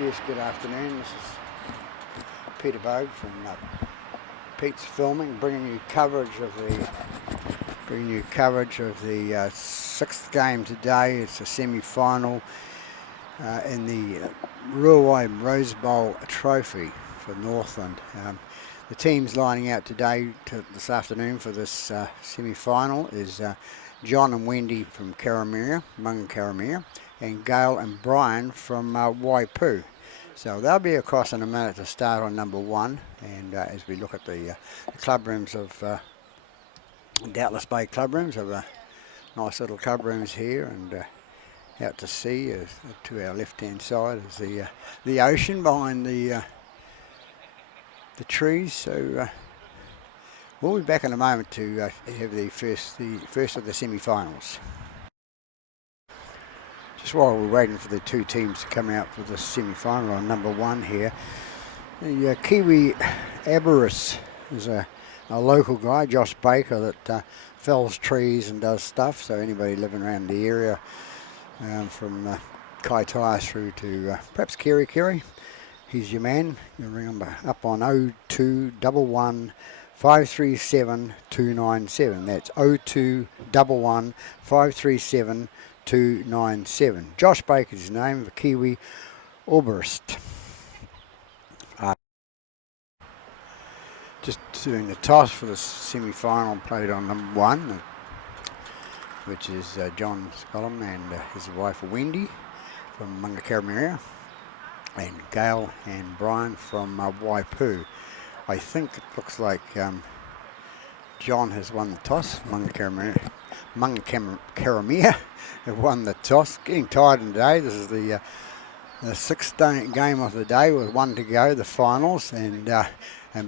Yes, good afternoon. This is Peter Bogue from Pete's Filming, bringing you coverage of the sixth game today. It's a semi-final in the Ruawai Rosebowl trophy for Northland. The teams lining out today, this afternoon, for this semi-final is John and Wendy from Munga, and Gail and Brian from Waipu. So they'll be across in a minute to start on number one, and as we look at the club rooms of Doubtless Bay club rooms, have nice little club rooms here, and out to sea to our left-hand side is the ocean behind the trees. So we'll be back in a moment to have the first of the semi-finals. Just while we're waiting for the two teams to come out for the semi-final on number one here, the Kiwi Arborist is a local guy, Josh Baker, that fells trees and does stuff. So anybody living around the area, from Kaitaia through to perhaps Kerikeri, he's your man. You ring him up on 0211 537 297. That's 0211 537 297. Josh Baker's his name, the Kiwi Arborist. Just doing the toss for the semi-final, played on number one, which is John Scollum and his wife Wendy from Munga, and Gail and Brian from Waipu. I think it looks like John has won the toss. Munga have won the toss. Getting tired today. This is the sixth game of the day with one to go, the finals, and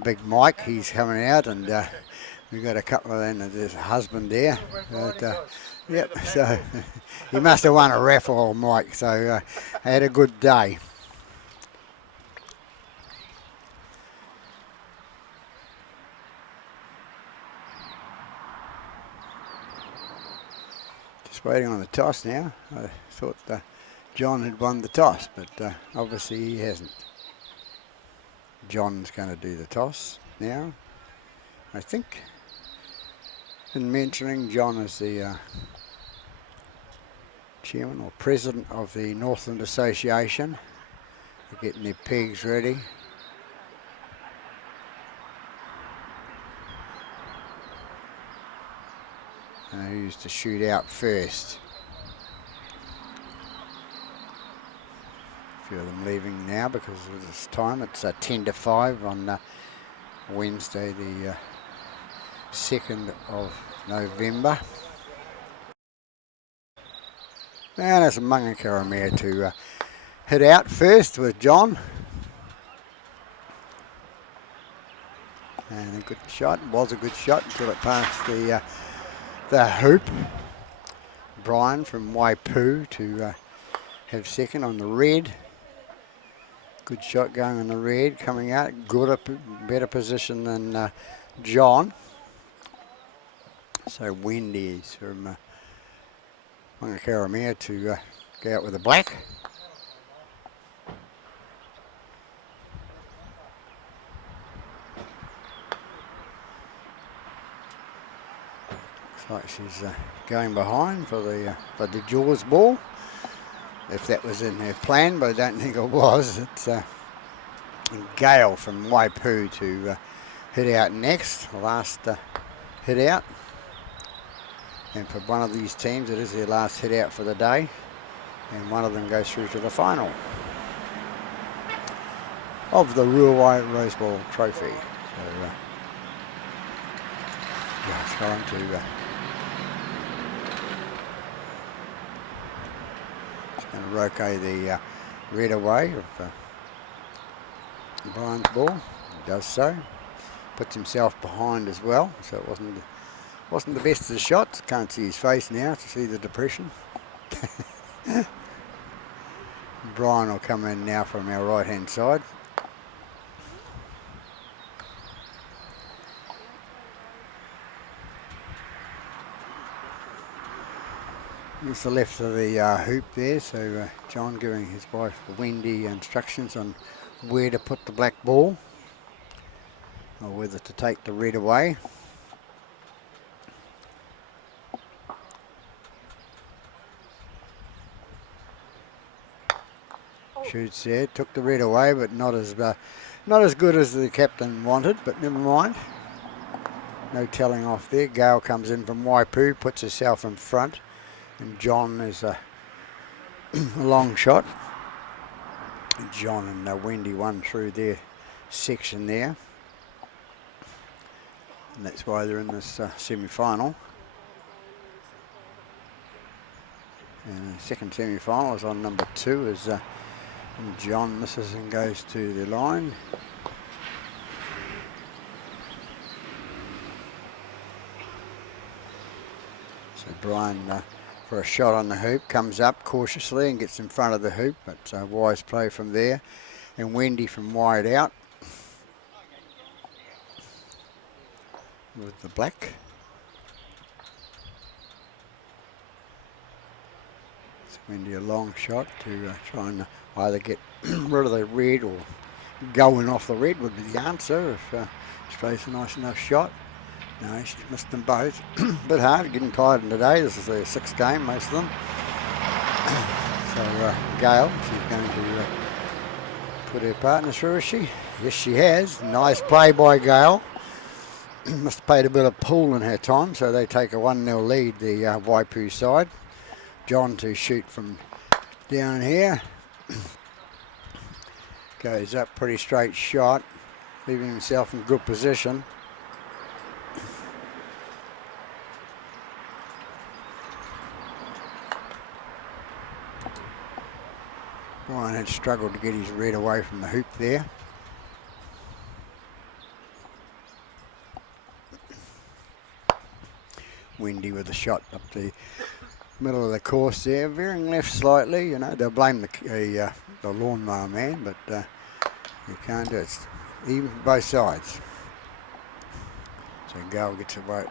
Big Mike, he's coming out, and we've got a couple of them. There's a husband there. But, yep, so he must have won a raffle, Mike. So had a good day. Waiting on the toss now. I thought John had won the toss, but obviously he hasn't. John's going to do the toss now. I think, in mentioning, John is the chairman or president of the Northland Association. They're getting their pegs ready. And who used to shoot out first. A few of them leaving now because of this time. It's 10 to 5 on Wednesday, the 2nd of November. And it's a Munga to hit out first with John. And a good shot. Was a good shot until it passed the hoop. Brian from Waipu to have second on the red. Good shot going on the red, coming out. Good, better position than John. So Wendy's from Munga to go out with the black. Like she's going behind for the Jaws ball, if that was in her plan, but I don't think it was. It's Gail from Waipu to hit out next, the last hit out. And for one of these teams, it is their last hit out for the day, and one of them goes through to the final of the Ruawai Rosebowl trophy. So it's going to going to rotate the red away of Brian's ball. He does so. Puts himself behind as well, so it wasn't the best of the shots. Can't see his face now to see the depression. Brian will come in now from our right hand side. It's the left of the hoop there, so John giving his wife Wendy instructions on where to put the black ball, or whether to take the red away. Shoots there, took the red away, but not as good as the captain wanted, but never mind. No telling off there. Gail comes in from Waipu, puts herself in front, and John is a long shot. John and Wendy won through their section there, and that's why they're in this semi-final. And the second semi-final is on number 2 as John misses and goes to the line. So Brian, for a shot on the hoop, comes up cautiously and gets in front of the hoop, but wise play from there. And Wendy from wide out with the black. So Wendy a long shot to try and either get rid of the red or going off the red would be the answer if she plays a nice enough shot. No, she's missed them both. Bit hard, getting tired in today. This is their 6th game, most of them. So Gail, she's going to put her partner through, is she? Yes, she has. Nice play by Gail. Must have paid a bit of pull in her time, so they take a 1-0 lead, the Waipu side. John to shoot from down here. Goes up, pretty straight shot, leaving himself in good position. Brian had struggled to get his red away from the hoop there. Wendy with a shot up the middle of the course there, veering left slightly. You know, they'll blame the lawnmower man, but you can't do it. It's even for both sides. So Gail gets away,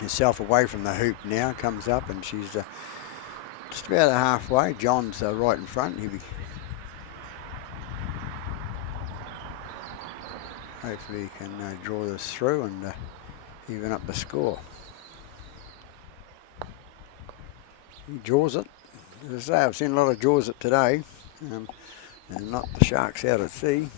herself away from the hoop now, comes up, and she's just about halfway. John's right in front. Hopefully he can draw this through and even up the score. He draws it. As I say, I've seen a lot of draws it today, and not the Sharks out at sea.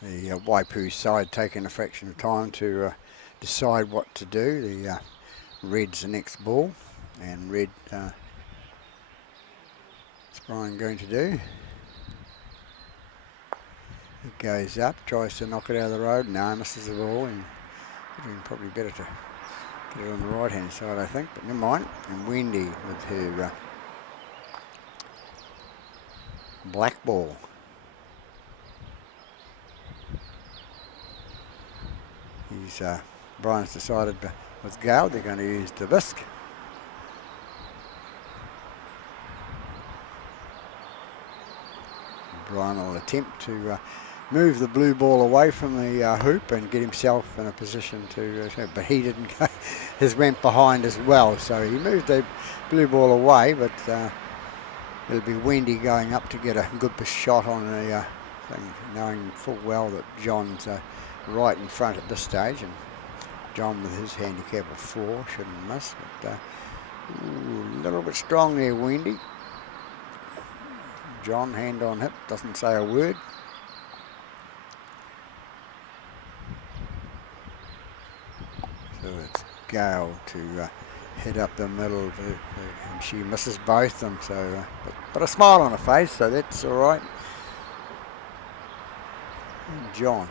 The Waipu side taking a fraction of time to decide what to do. The red's the next ball, and red what's Brian going to do? It goes up, tries to knock it out of the road. No, misses the ball, and probably better to get it on the right hand side, I think, but never mind. And Wendy with her black ball. Brian's decided with Gail they're going to use the bisque. Brian will attempt to move the blue ball away from the hoop and get himself in a position to, but he didn't go. His went behind as well, so he moved the blue ball away, but it'll be Wendy going up to get a good shot on the thing, knowing full well that John's right in front at this stage, and John with his handicap of 4 shouldn't miss, but a little bit strong there, Wendy. John, hand on hip, doesn't say a word. So it's Gail to hit up the middle, and she misses both of them. So, but a smile on her face, so that's all right. And John,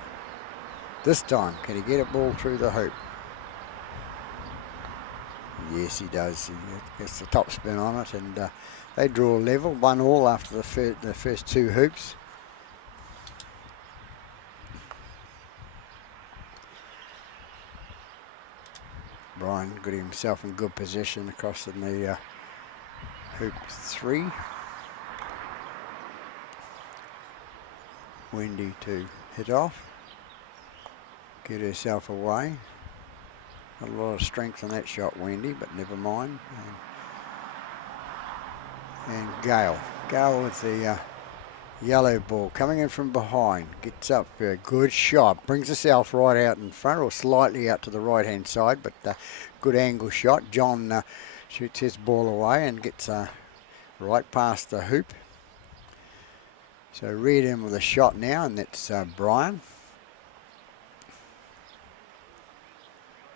this time, can he get a ball through the hoop? Yes, he does. He gets the top spin on it, and they draw level, 1-1 after the first 2 hoops. Brian got himself in good position across in the hoop 3. Wendy to hit off, get herself away. Got a lot of strength on that shot, Wendy, but never mind. And Gail with the yellow ball coming in from behind, gets up for a good shot, brings herself right out in front or slightly out to the right hand side, but good angle shot. John shoots his ball away and gets right past the hoop. So Red in with a shot now, and that's Brian.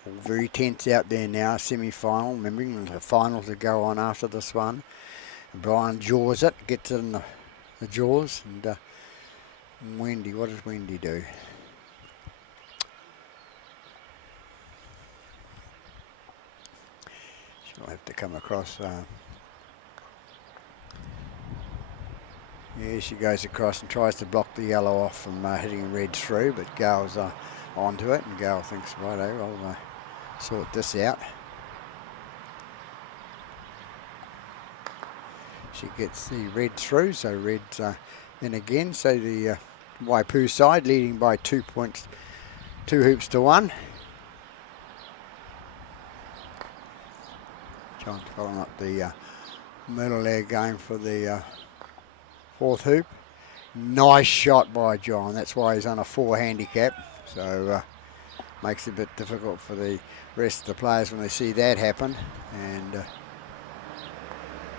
All very tense out there now, semi-final, remembering the final to go on after this one. And Brian jaws it, gets it in the jaws, and Wendy, what does Wendy do? She'll have to come across. Yeah, she goes across and tries to block the yellow off from hitting Red through, but Gail's onto it, and Gail thinks, righto, I'll sort this out. She gets the Red through, so Red's in again. So the Waipu side leading by 2 points, 2 hoops to 1. John's following up the middle there, going for the 4th hoop. Nice shot by John. That's why he's on a 4 handicap. So makes it a bit difficult for the rest of the players when they see that happen. And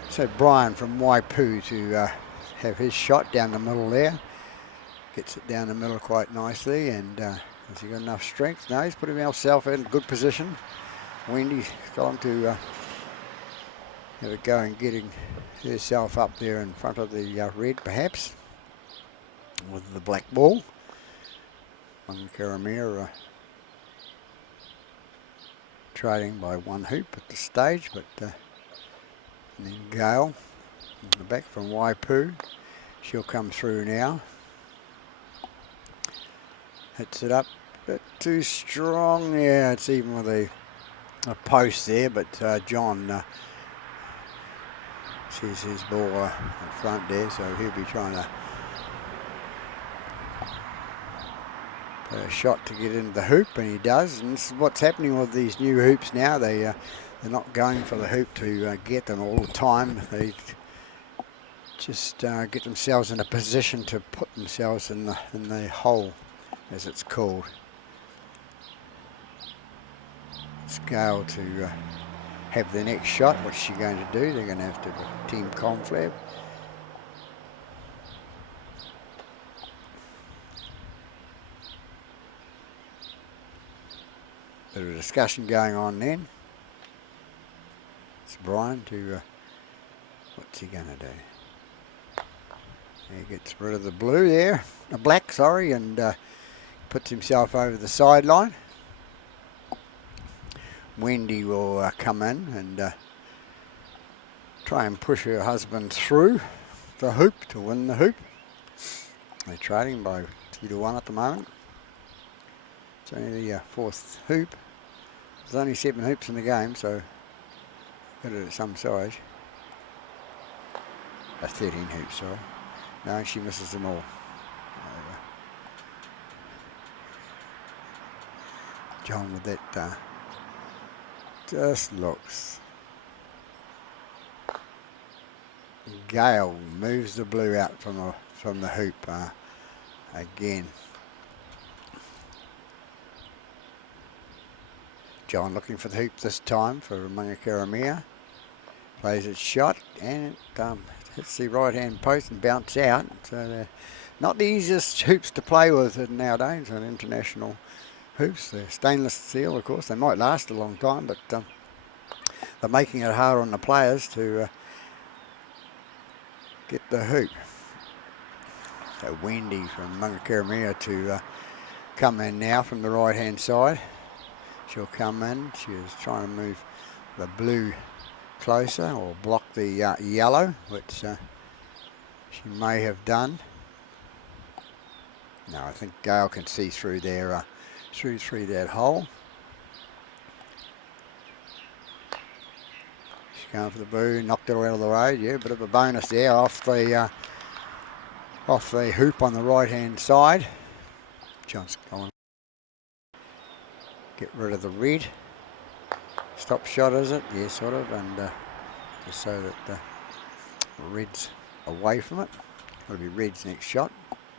so Brian from Waipu to have his shot down the middle there. Gets it down the middle quite nicely. And has he got enough strength? No, he's put himself in good position. Wendy's got him to have a go and getting herself up there in front of the Red, perhaps, with the black ball. Karamir trading by 1 hoop at the stage, but and then Gail in the back from Waipu. She'll come through now. Hits it up, a bit too strong. Yeah, it's even with a post there, but John sees his ball in front there, so he'll be trying to put a shot to get into the hoop, and he does. And this is what's happening with these new hoops now. They're not going for the hoop to get them all the time. They just get themselves in a position to put themselves in the hole, as it's called. Scale to have the next shot. What's she going to do? They're going to have to do a team conflab. Bit of a discussion going on then. It's Brian to, what's he going to do? He gets rid of the blue there, the black, sorry, and puts himself over the sideline. Wendy will come in and try and push her husband through the hoop to win the hoop. They're trading by 2-1 at the moment. It's only the 4th hoop. There's only 7 hoops in the game, so got it at some size. 13 hoops, sorry. No, she misses them all. John with that just looks. Gail moves the blue out from the hoop again. John looking for the hoop this time for Karamir. Plays its shot and it hits the right hand post and bounces out. So they're not the easiest hoops to play with nowadays on international hoops. They're stainless steel, of course. They might last a long time, but they're making it hard on the players to get the hoop. So Wendy from Karamir to come in now from the right hand side. She'll come in. She is trying to move the blue closer or block the yellow, which she may have done. No, I think Gail can see through there, through that hole. She's going for the blue, knocked it out of the road. Yeah, bit of a bonus there off the off the hoop on the right hand side. John's going to get rid of the red. Stop shot, is it? Yeah, sort of, and just so that the red's away from it. That'll be red's next shot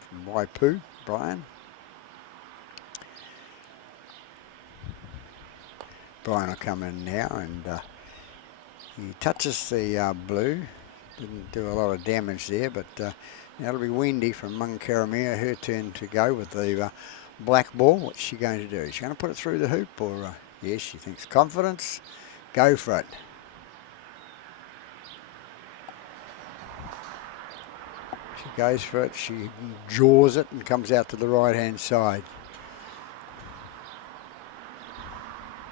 from Waipu, Brian. Brian will come in now, and he touches the blue. Didn't do a lot of damage there, but now it'll be Wendy from Munkaramia. Her turn to go with the black ball. What's she going to do? Is she going to put it through the hoop, or yes, she thinks confidence. Go for it. She goes for it. She draws it and comes out to the right hand side.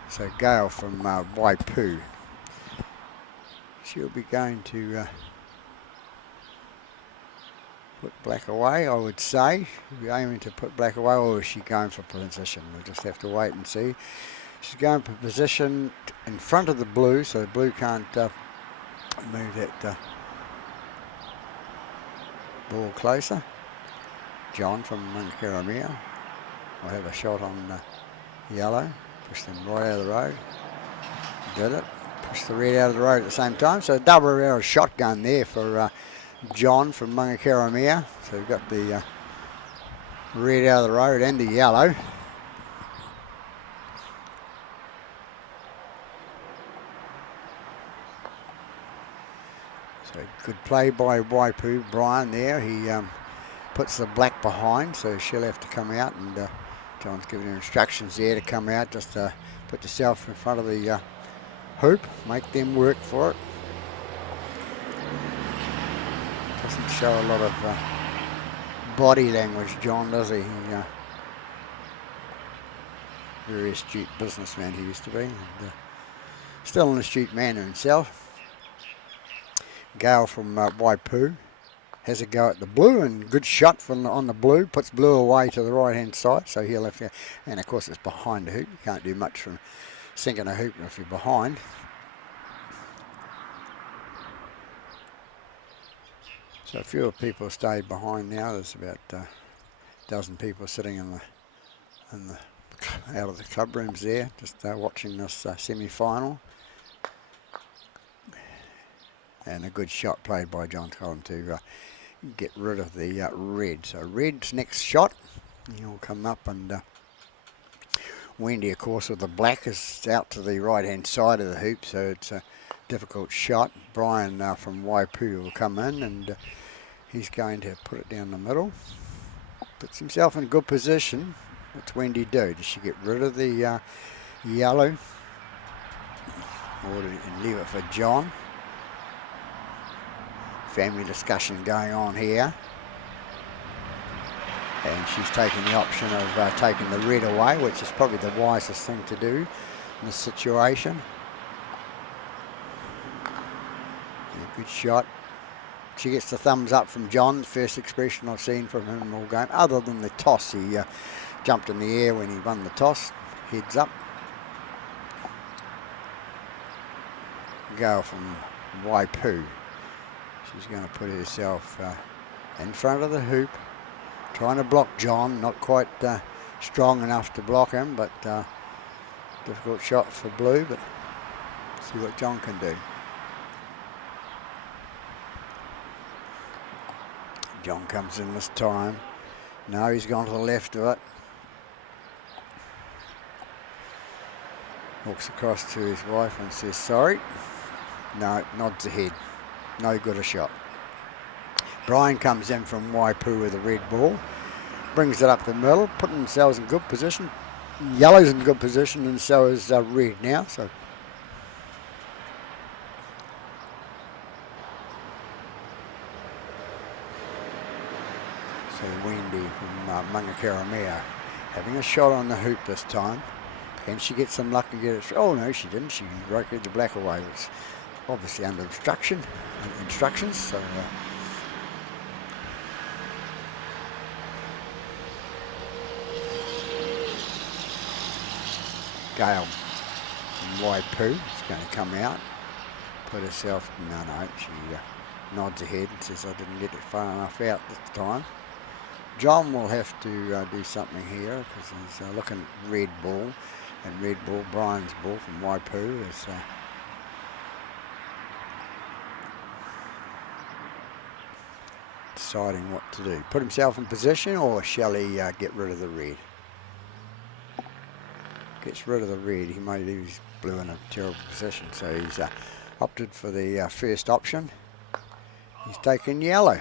So Gail from Waipu. She'll be going to put black away, I would say. She'll be aiming to put black away, or is she going for position? We'll just have to wait and see. She's going for position in front of the blue, so the blue can't move that ball closer. John from Munkaramia will have a shot on yellow. Push them right out of the road. Did it. Push the red out of the road at the same time. So double barrel shotgun there for John from Munkaramia. So we've got the red out of the road and the yellow. So good play by Waipu, Brian there. He puts the black behind, so she'll have to come out, and John's giving her instructions there to come out. Just put yourself in front of the hoop, make them work for it. Doesn't show a lot of body language, John, does he? Very astute businessman he used to be, and still an astute man himself. Gail from Waipu has a go at the blue, and good shot from on the blue, puts blue away to the right hand side, so he'll have to, and of course it's behind the hoop. You can't do much from sinking a hoop if you're behind. So a few people stayed behind now. There's about a dozen people sitting in the out of the club rooms there, just watching this semi-final. And a good shot played by John Collin to get rid of the red. So red's next shot. He'll come up, and Wendy, of course, with the black is out to the right-hand side of the hoop, so it's a difficult shot. Brian from Waipu will come in, and he's going to put it down the middle. Puts himself in a good position. What's Wendy do? Does she get rid of the yellow, or leave it for John? Family discussion going on here, and she's taking the option of taking the red away, which is probably the wisest thing to do in this situation. Yeah, good shot. She gets the thumbs up from John. First expression I've seen from him all game, other than the toss. He jumped in the air when he won the toss. Heads up. Go from Waipu. She's going to put herself in front of the hoop, trying to block John. Not quite strong enough to block him, but difficult shot for blue, but see what John can do. John comes in this time. No, he's gone to the left of it. Walks across to his wife and says sorry. No, nods ahead. No good a shot. Brian comes in from Waipu with a red ball. Brings it up the middle, putting themselves in good position. Yellow's in good position, and so is red now. So Wendy from Munkaramia having a shot on the hoop this time. Can she get some luck and get it? Oh no, she didn't. She rotated the black away. It's obviously under instructions. So Gail from Waipu is going to come out, put herself. No, she nods ahead and says I didn't get it far enough out this time. John will have to do something here because he's looking at red ball, and red ball, Brian's ball from Waipu, is deciding what to do. Put himself in position, or shall he get rid of the red? Gets rid of the red, he may leave his blue in a terrible position, so he's opted for the first option. He's taken yellow.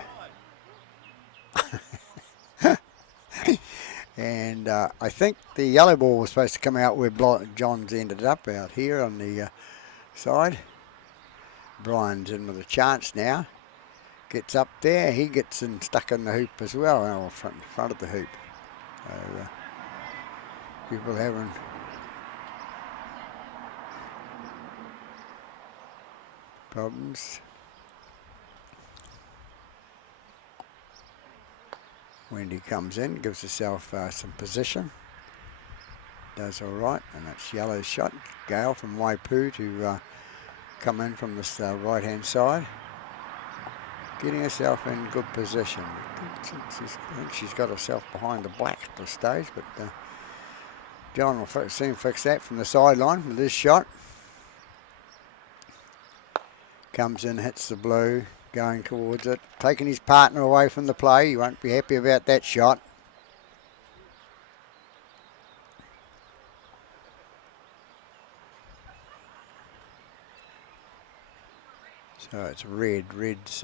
And I think the yellow ball was supposed to come out where John's ended up, out here on the side. Brian's in with a chance now. Gets up there, he gets stuck in the hoop as well, or front of the hoop. So people having problems. Wendy comes in, gives herself some position. Does all right, and it's yellow's shot. Gail from Waipu to come in from this right-hand side. Getting herself in good position. I think she's got herself behind the black at this stage, but John will soon fix that from the sideline with this shot. Comes in, hits the blue, going towards it, taking his partner away from the play. He won't be happy about that shot. So it's red's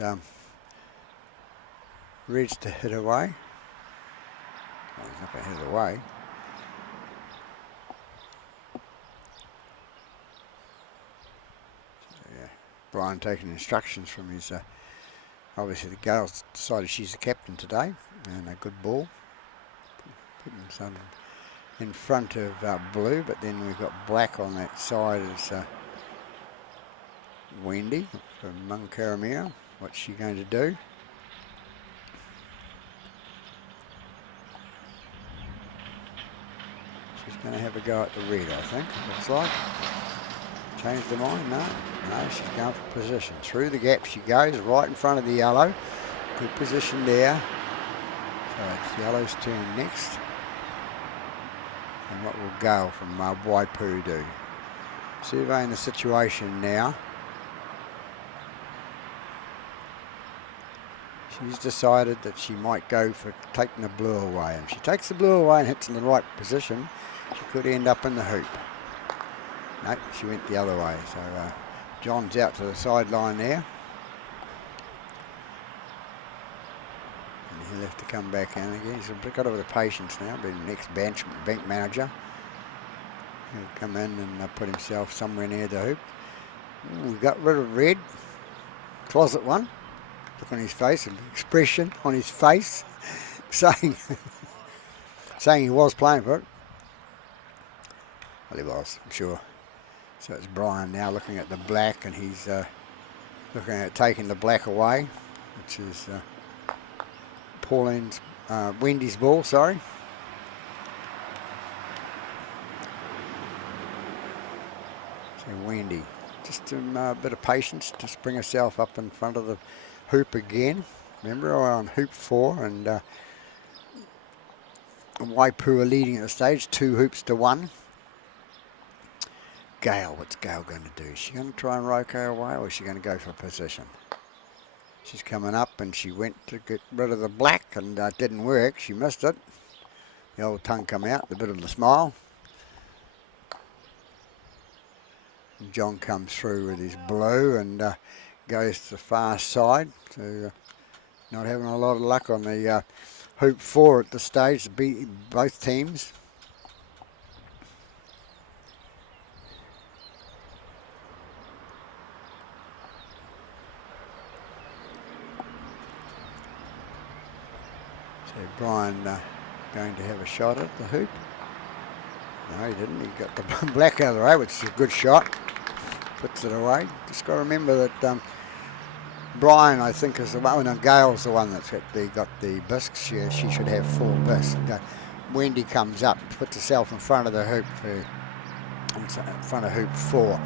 to hit away. Well, he's not going to hit it away. So, yeah, Brian taking instructions from his. Obviously, the girls decided she's the captain today, and a good ball. Putting some in front of blue, but then we've got black on that side as Wendy from Munkaramira. What's she going to do? She's going to have a go at the red, I think, looks like. Changed her mind? No, she's going for position. Through the gap she goes, right in front of the yellow. Good position there. So it's yellow's turn next. And what will Gail from Waipu do? Surveying the situation now. She's decided that she might go for taking the blue away. And if she takes the blue away and hits in the right position, she could end up in the hoop. No, she went the other way. So John's out to the sideline there. And he'll have to come back in again. He's got a bit of patience now, being the next bank manager. He'll come in and put himself somewhere near the hoop. Ooh, we got rid of red. Closet one. Look on his face, an expression on his face, saying he was playing for it. Well, he was, I'm sure. So it's Brian now looking at the black, and he's looking at taking the black away, which is Wendy's ball, sorry. So Wendy, just a bit of patience, just bring herself up in front of the hoop again. Remember, we're on hoop 4, and Waipu are leading at the stage, 2 hoops to 1. Gail, what's Gail going to do? Is she going to try and rocket away, or is she going to go for a position? She's coming up, and she went to get rid of the black, and it didn't work. She missed it. The old tongue come out, the bit of the smile. And John comes through with his blue and goes to the far side. So not having a lot of luck on the hoop 4 at this stage to beat both teams. So Brian going to have a shot at the hoop. No, he didn't. He got the black out of the way, which is a good shot. Puts it away. Just got to remember that Brian, I think, is the one, and Gail's the one that's got the bisques. She should have 4 bisques. Wendy comes up, puts herself in front of the hoop, in front of hoop 4.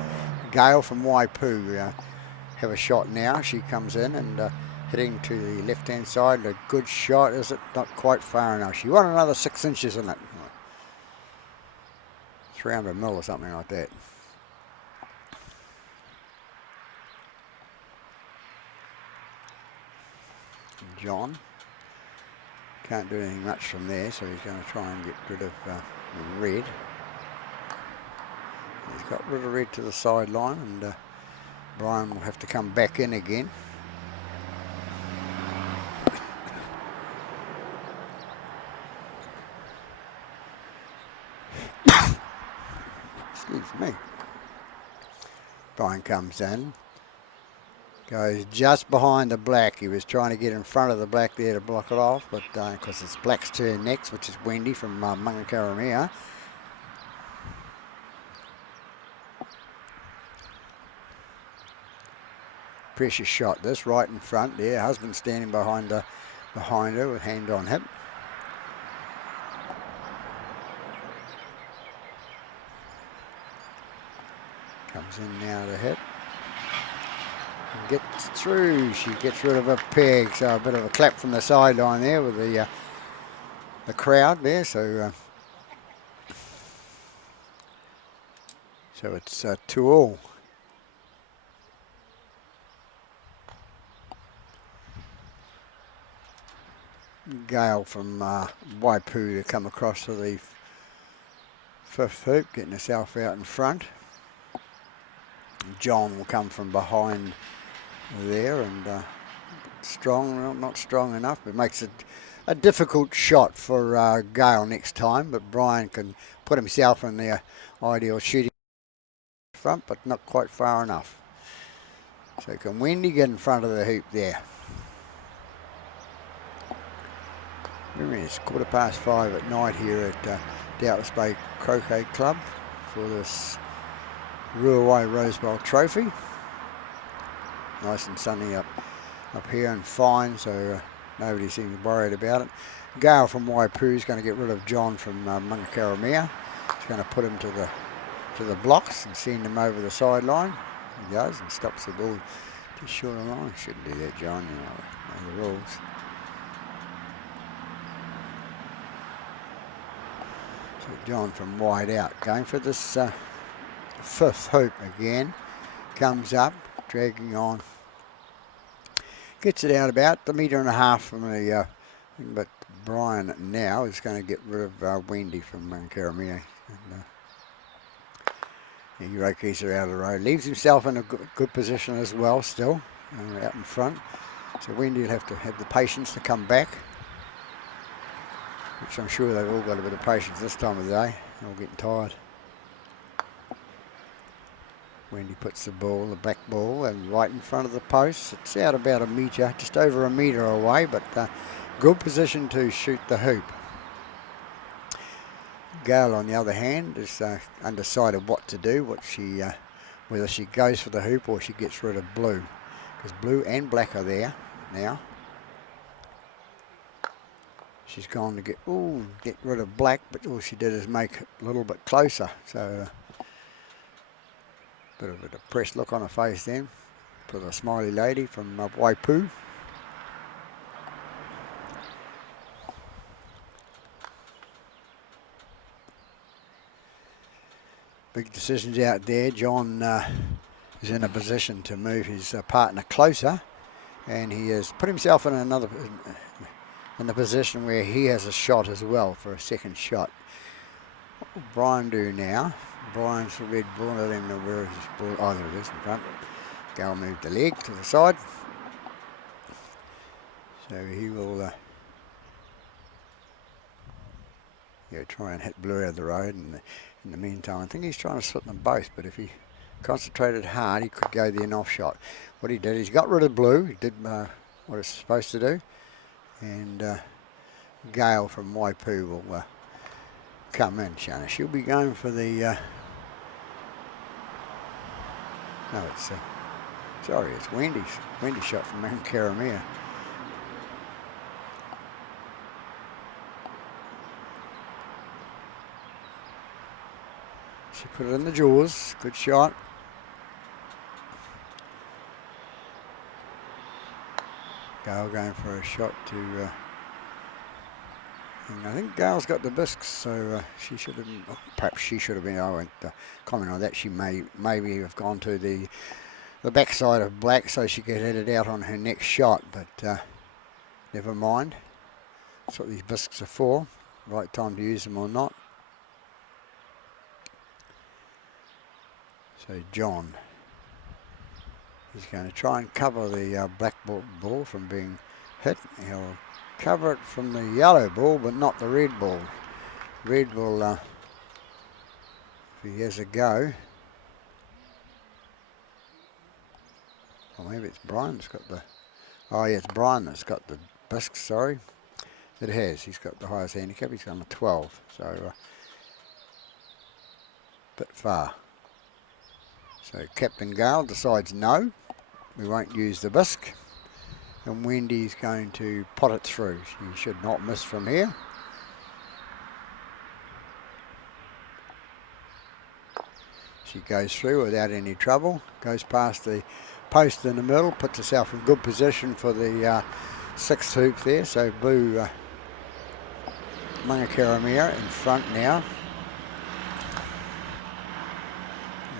Gail from Waipu have a shot now. She comes in and hitting to the left-hand side. A good shot, is it? Not quite far enough. She won another 6 inches in it. 300 mil or something like that. John can't do anything much from there, so he's going to try and get rid of red. He's got rid of red to the sideline, and Brian will have to come back in again. Excuse me. Brian comes in, goes just behind the black. He was trying to get in front of the black there to block it off, but because it's black's turn next, which is Wendy from Mangakaramea. Precious shot this, right in front there. Husband standing behind her with hand on hip. Comes in now to hit. Gets through. She gets rid of a peg. So a bit of a clap from the sideline there with the crowd there. So it's 2-all. Gail from Waipu to come across to the fifth hoop, getting herself out in front. John will come from behind there, and not strong enough. It makes it a difficult shot for Gail next time, but Brian can put himself in the ideal shooting front, but not quite far enough. So can Wendy get in front of the hoop there? Remember, it's 5:15 at night here at Doubtless Bay Croquet Club for this Ruawai Rosebowl trophy. Nice and sunny up here and fine, so nobody seems worried about it. Gail from Waipu is going to get rid of John from Mangakaramea. He's going to put him to the blocks and send him over the sideline. He does, and stops the ball just short of the line. Shouldn't do that, John. You know the rules. So John from wide out, going for this fifth hoop again. Comes up, dragging on. Gets it out about the 1.5 from the but Brian now is going to get rid of Wendy from Mangakaramea. Hiroki's are out of the road. Leaves himself in a good position as well still, out in front. So Wendy will have to have the patience to come back, which I'm sure they've all got a bit of patience this time of the day. They're all getting tired. Wendy puts the black ball, and right in front of the post. It's out about a metre, just over a metre away, but good position to shoot the hoop. Gail, on the other hand, is undecided what to do, whether she goes for the hoop or she gets rid of blue, because blue and black are there now. She's gone to get rid of black, but all she did is make it a little bit closer. So bit of a depressed look on her face then for the smiley lady from Waipu. Big decisions out there. John is in a position to move his partner closer, and he has put himself in a position where he has a shot as well for a second shot. What will Brian do now? Brian's the red ball. I don't even know where his ball. Oh, there it is in front. Gail moved the leg to the side. So he will try and hit blue out of the road. And in the meantime, I think he's trying to split them both, but if he concentrated hard, he could go the off shot. What he did, he's got rid of blue. He did what it's supposed to do. And Gail from Waipu will come in, Shanna. She'll be going for the no, it's sorry, it's Wendy's shot from Mangakaramea. She put it in the jaws. Good shot. Gail going for a shot to... and I think Gail's got the bisques, so she should have... Oh, perhaps she should have been... I won't comment on that. She maybe have gone to the backside of black so she could hit it out on her next shot, but never mind. That's what these bisques are for. Right time to use them or not. So John is going to try and cover the black ball from being hit. He'll cover it from the yellow ball, but not the red ball. Red will, if he has a go. Or maybe it's Brian that's got the... Oh yeah, it's Brian that's got the bisques, sorry. It has. He's got the highest handicap. He's on a 12, so a bit far. So Captain Gale decides no, we won't use the bisque. And Wendy's going to pot it through. She should not miss from here. She goes through without any trouble. Goes past the post in the middle. Puts herself in good position for the sixth hoop there. So blue Mangakaramea in front now.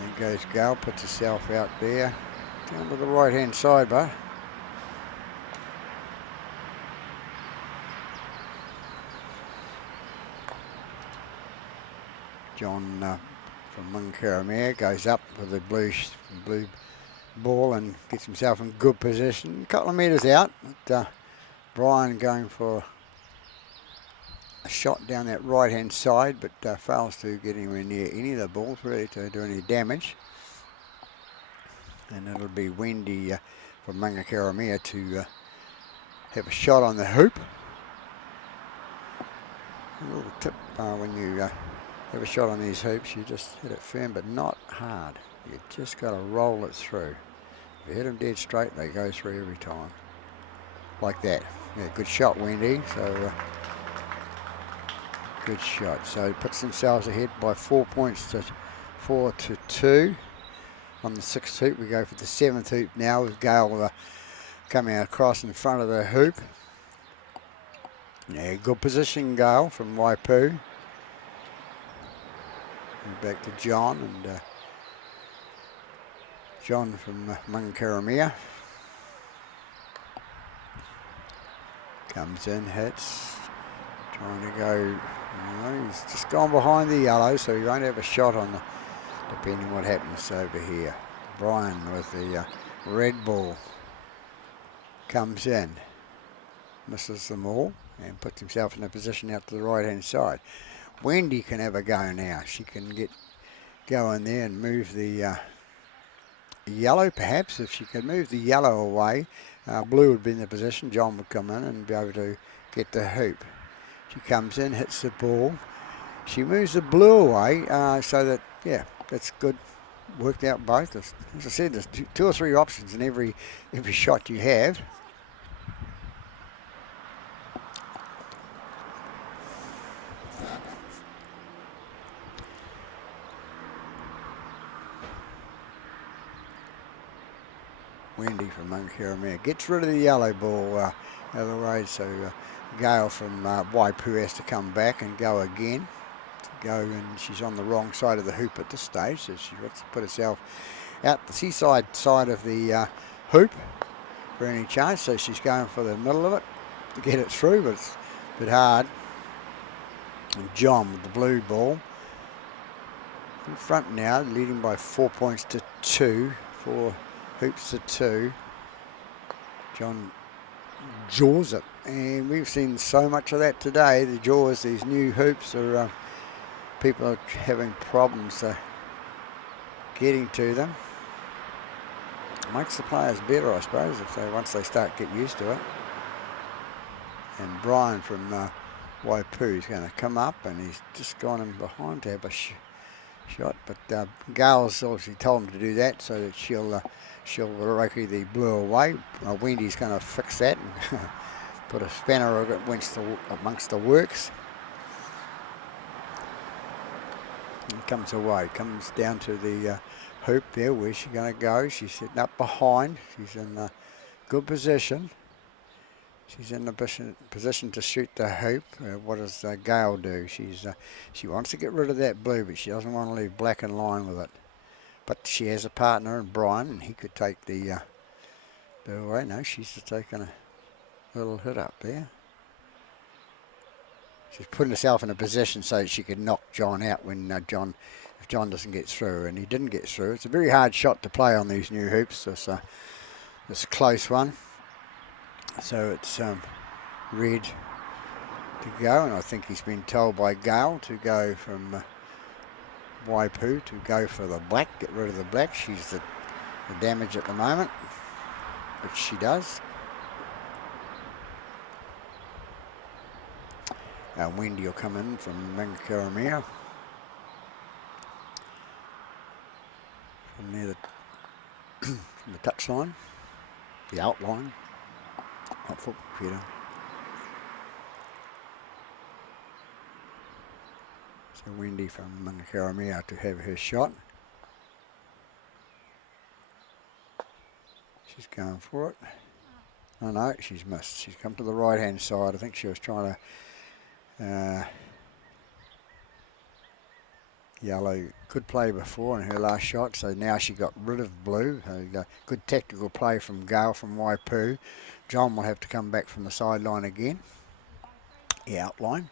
And goes Gale. Puts herself out there. Down to the right hand side, but John from Mangakaramea goes up with the blue ball and gets himself in good position. A couple of metres out, but Brian going for a shot down that right hand side, but fails to get anywhere near any of the balls really to do any damage. And it'll be Wendy from Mangakaramea to have a shot on the hoop. A little tip when you have a shot on these hoops, you just hit it firm but not hard. You just got to roll it through. If you hit them dead straight, they go through every time. Like that. Yeah, good shot, Wendy. So good shot. So puts themselves ahead by 4 points to 4-2. On the sixth hoop, we go for the seventh hoop now with Gale coming across in front of the hoop. Yeah, good position, Gale from Waipu. Back to John, and John from Mangakaramea. Comes in, hits, trying to go, no, he's just gone behind the yellow, so he won't have a shot on the, depending what happens over here. Brian with the red ball comes in, misses them all, and puts himself in a position out to the right hand side. Wendy can have a go now. She can get going there and move the yellow, perhaps. If she could move the yellow away, blue would be in the position. John would come in and be able to get the hoop. She comes in, hits the ball. She moves the blue away so that, yeah, that's good. Worked out both. As I said, there's two or three options in every shot you have. Wendy from Mangakaramea gets rid of the yellow ball out of the way, so Gale from Waipu has to come back and go again. And she's on the wrong side of the hoop at this stage, so she wants to put herself out the seaside side of the hoop for any chance, so she's going for the middle of it to get it through, but it's a bit hard. And John with the blue ball in front now, leading by 4 points to 2, 4 hoops to 2. John jaws it, and we've seen so much of that today. The jaws, these new hoops, are people are having problems getting to them. Makes the players better, I suppose, if once they start get used to it. And Brian from Waipu is going to come up, and he's just gone in behind to have a shot, but Gale's obviously told him to do that so that she'll rocky the blue away. Wendy's going to fix that and put a spanner amongst the works. And comes away, comes down to the hoop there. Where's she going to go? She's sitting up behind. She's in a good position. She's in the position to shoot the hoop. What does Gail do? She wants to get rid of that blue, but she doesn't want to leave black in line with it. But she has a partner in Brian, and he could take the blue away. No, she's just taking a little hit up there. She's putting herself in a position so that she can knock John out when if John doesn't get through, and he didn't get through. It's a very hard shot to play on these new hoops. This close one. So it's red to go, and I think he's been told by Gail to go from Waipu to go for the black, get rid of the black. She's the damage at the moment, which she does. Wendy will come in from Mangacaramea. From near the from the touch line, the outline, not football field. So Wendy from Mangacaramea to have her shot. She's going for it. Oh no, she's missed. She's come to the right hand side. I think she was trying to yellow could play before in her last shot, so now she got rid of blue. Good tactical play from Gail from Waipu. John will have to come back from the sideline again. The outline.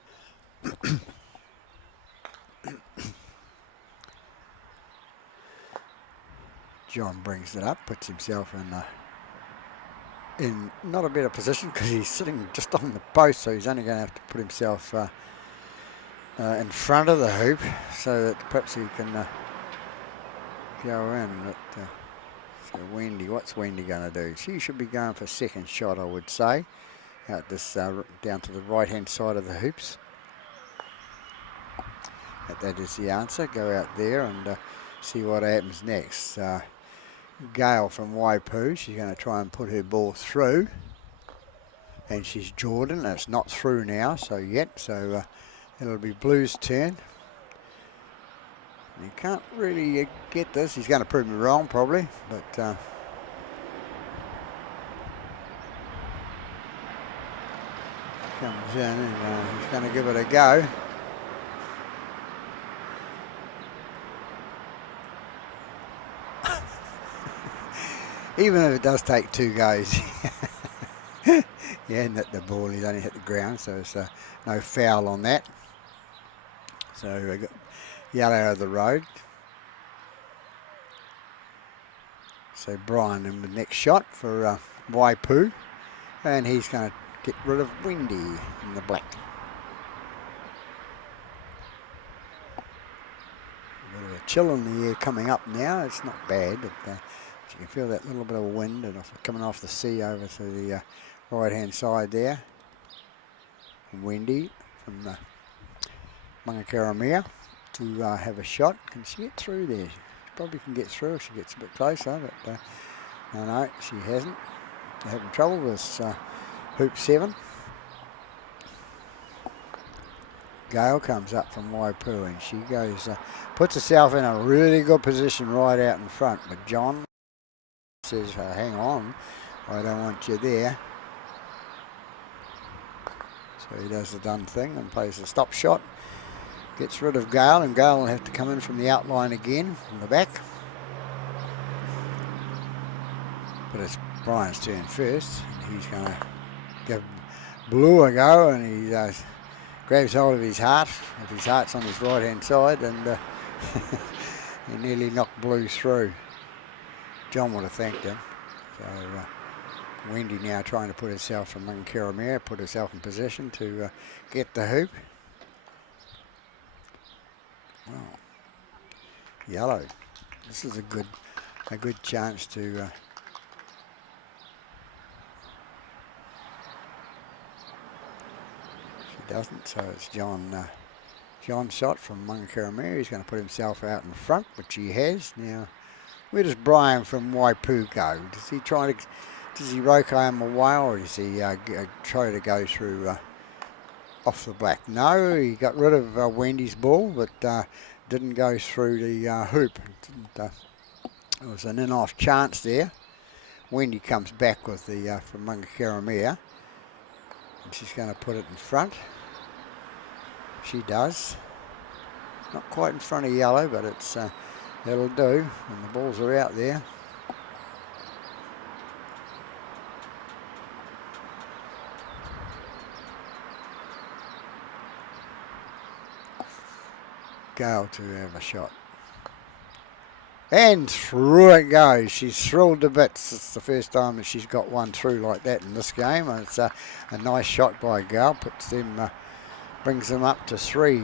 John brings it up, puts himself in not a better position because he's sitting just on the post, so he's only going to have to put himself in front of the hoop so that perhaps he can go in. But, so Wendy, what's Wendy going to do? She should be going for second shot, I would say, out this down to the right hand side of the hoops. But that is the answer. Go out there and see what happens next. Gail from Waipu, she's going to try and put her ball through, and she's Jordan, and it's not through now, so it'll be Blue's turn. You can't really get this. He's going to prove me wrong probably, but comes in and he's going to give it a go. Even if it does take two goes. Yeah, and that the ball, he's only hit the ground, so it's no foul on that. So we got yellow of the road. So Brian in the next shot for Waipu, and he's going to get rid of Wendy in the black. A bit of a chill in the air coming up now. It's not bad, but you can feel that little bit of wind and coming off the sea over to the right hand side there. And Wendy from Mangacaramea to have a shot. Can she get through there? She probably can get through if she gets a bit closer, but no, she hasn't. They're having trouble with hoop 7. Gail comes up from Waipu and she goes, puts herself in a really good position right out in front, but John says, hang on, I don't want you there. So he does the done thing and plays the stop shot. Gets rid of Gail, and Gail will have to come in from the outline again in the back. But it's Brian's turn first. He's going to give Blue a go, and he grabs hold of his heart. If his heart's on his right hand side, and he nearly knocked Blue through. John would have thanked him. So Wendy now trying to put herself from Mangacaramea, put herself in position to get the hoop. Well, yellow. This is a good chance to she doesn't, so it's John's shot from Mangacaramea. He's going to put himself out in front, which he has. Now, where does Brian from Waipu go? Does he roke him away, or does he try to go through off the black? No, he got rid of Wendy's ball, but didn't go through the hoop. It was an in-off chance there. Wendy comes back with the from Mangacaramea, She's going to put it in front. She does. Not quite in front of yellow, but it'll do. And the balls are out there. Gale to have a shot. And through it goes. She's thrilled to bits. It's the first time that she's got one through like that in this game. And it's a nice shot by Gale. Puts them, brings them up to 3.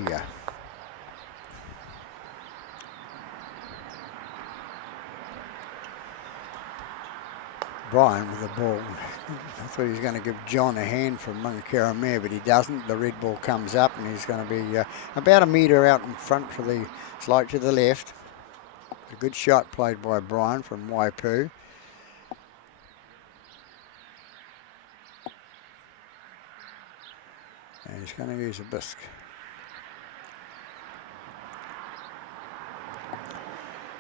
Brian with the ball. I thought he was going to give John a hand from Mangakaramea, but he doesn't. The red ball comes up and he's going to be about a metre out in front for the slight to the left. A good shot played by Brian from Waipu. And he's going to use a bisque.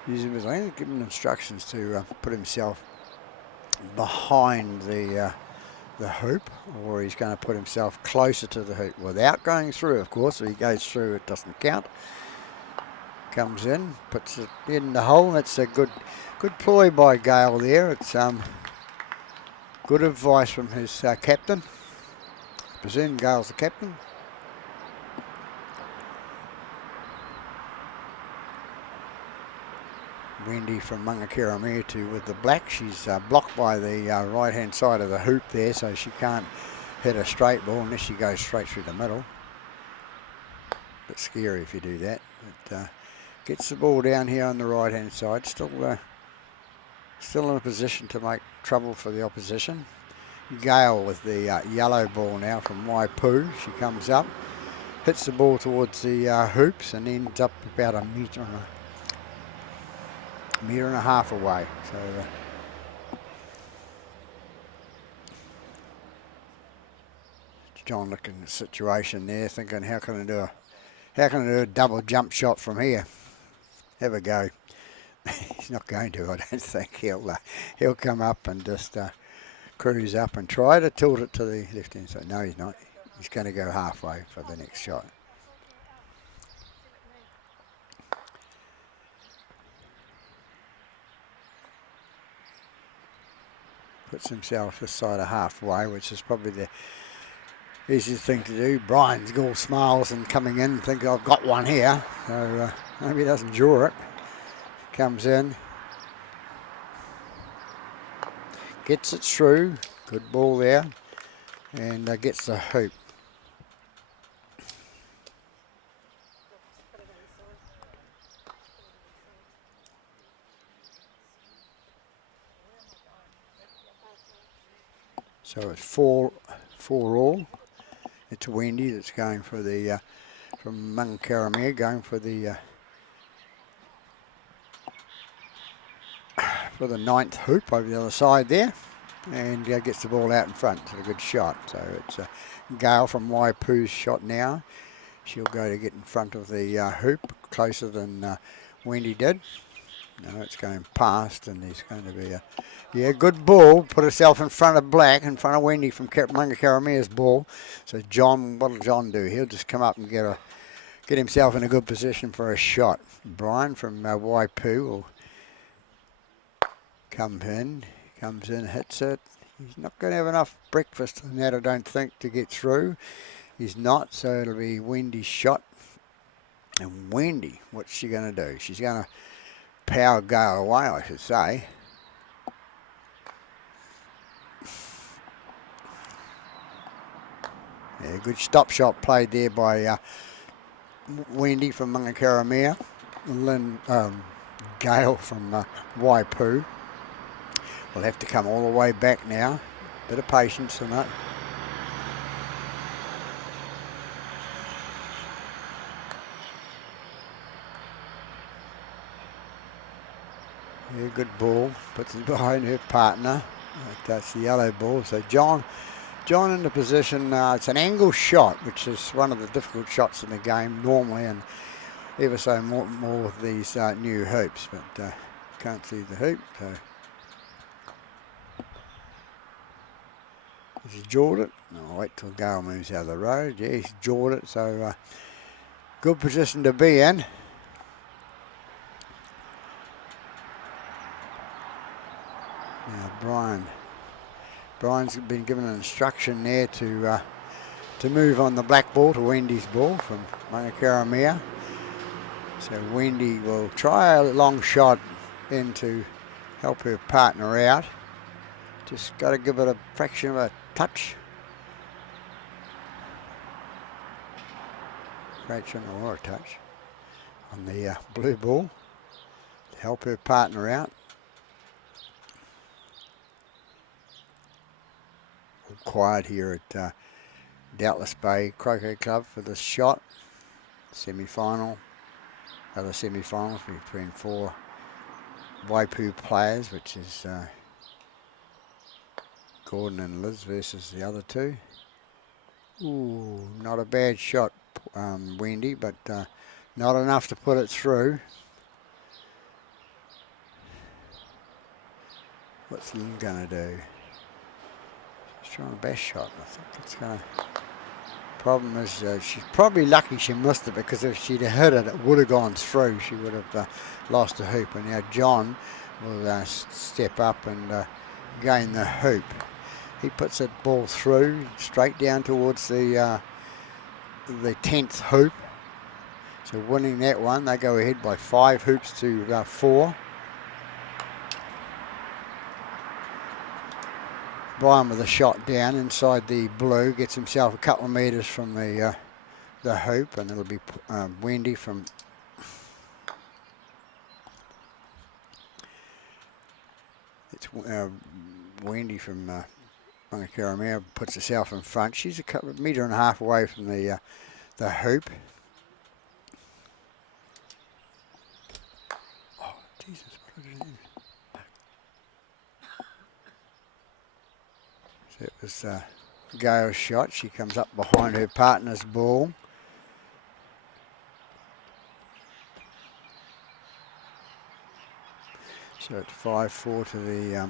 Use a bisque. I think give him instructions to put himself behind the hoop, or he's going to put himself closer to the hoop without going through, of course. If he goes through, it doesn't count. Comes in, puts it in the hole. That's a good ploy by Gale there. It's good advice from his captain. I presume Gale's the captain. Wendy from Mangakaramea too with the black. She's blocked by the right hand side of the hoop there, so she can't hit a straight ball unless she goes straight through the middle. Bit scary if you do that. But gets the ball down here on the right hand side. Still in a position to make trouble for the opposition. Gale with the yellow ball now from Waipu. She comes up, hits the ball towards the hoops and ends up about a metre and a half away. So John looking at the situation there, thinking how can I do a double jump shot from here? Have a go. He's not going to, I don't think. He'll come up and just cruise up and try to tilt it to the left hand side. No, he's not. He's going to go halfway for the next shot. Puts himself this side of halfway, which is probably the easiest thing to do. Brian's all smiles and coming in, thinking I've got one here. So maybe he doesn't draw it. Comes in. Gets it through. Good ball there. And gets the hoop. So it's 4 all. It's Wendy that's going for the from Mangakaramea, going for the 9th hoop over the other side there, and gets the ball out in front. It's a good shot. So it's Gale from Waipu's shot now. She'll go to get in front of the hoop, closer than Wendy did. No, it's going past, and there's going to be a good ball. Put herself in front of black, in front of Wendy from Mangakaramea's ball. So John, what'll John do? He'll just come up and get himself in a good position for a shot. Brian from Waipu will comes in, hits it. He's not going to have enough breakfast in that, I don't think, to get through. He's not, so it'll be Wendy's shot. And Wendy, what's she going to do? She's going to power Gale away, I should say. Yeah, good stop shot played there by Wendy from Mangakaramea. Gale from Waipu. We'll have to come all the way back now. Bit of patience on that. Yeah, good ball. Puts it behind her partner. That's the yellow ball. So John in the position. It's an angle shot, which is one of the difficult shots in the game normally, and ever so more with these new hoops. But can't see the hoop. So Has he jawed it? No, I'll wait till Gale moves out of the road. Yeah, he's jawed it, so good position to be in. Now Brian's been given an instruction there to move on the black ball to Wendy's ball from Mangakaramea. So Wendy will try a long shot in to help her partner out. Just got to give it a fraction of a touch. Fraction or a touch on the blue ball to help her partner out. All quiet here at Doubtless Bay Croquet Club for this shot. Semi-final. Other semi-finals between 4 Waipu players, which is Gordon and Liz versus the other 2. Ooh, not a bad shot, Wendy, but not enough to put it through. What's Lynn going to do? She's trying a best shot. I think it's going to... Problem is she's probably lucky she missed it, because if she'd have hit it, it would have gone through. She would have lost the hoop. And now John will step up and gain the hoop. He puts that ball through straight down towards the 10th hoop. So winning that one, they go ahead by 5 hoops to 4. Brian with a shot down inside the blue, gets himself a couple of metres from the hoop, and it'll be Wendy from Wendy from Mangakaramea puts herself in front. She's a metre and a half away from the hoop. Oh Jesus! What did it do? So it was Gail's shot. She comes up behind her partner's ball. So it's 5-4 to the